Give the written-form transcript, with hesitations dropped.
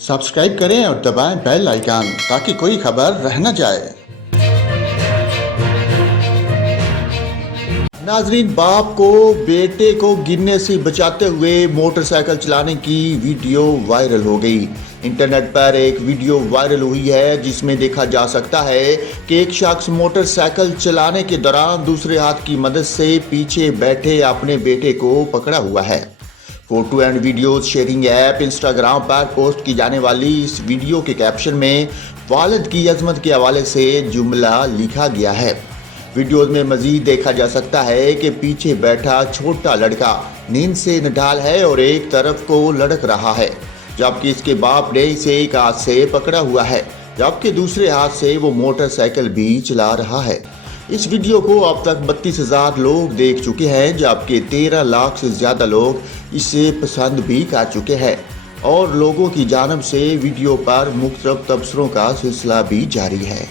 Subscribe करें और दबाएं बेल आइकन ताकि कोई खबर रह न जाए। नाजरीन, बाप को बेटे को गिरने से बचाते हुए मोटरसाइकिल चलाने की वीडियो वायरल हो गई। इंटरनेट पर एक वीडियो वायरल हुई है जिसमें देखा जा सकता है कि एक शख्स मोटरसाइकिल चलाने के दौरान दूसरे हाथ की मदद से पीछे बैठे अपने बेटे को पकड़ा हुआ है। Photo and video sharing app Instagram पर पोस्ट की जाने वाली इस वीडियो के कैप्शन में वालिद की अजमत के हवाले से जुमला लिखा गया है। वीडियो में मजीद देखा जा सकता है कि पीछे बैठा छोटा लड़का नींद से नढाल है और एक तरफ को लड़क रहा है, जबकि इसके बाप ने इसे एक हाथ से पकड़ा हुआ है, जबकि दूसरे हाथ से वो मोटरसाइकिल भी चला रहा है। इस वीडियो को अब तक 32,000 लोग देख चुके हैं, जबकि 13 लाख से ज़्यादा लोग इसे पसंद भी कर चुके हैं और लोगों की जानब से वीडियो पर मुख्तलिफ तबसरों का सिलसिला भी जारी है।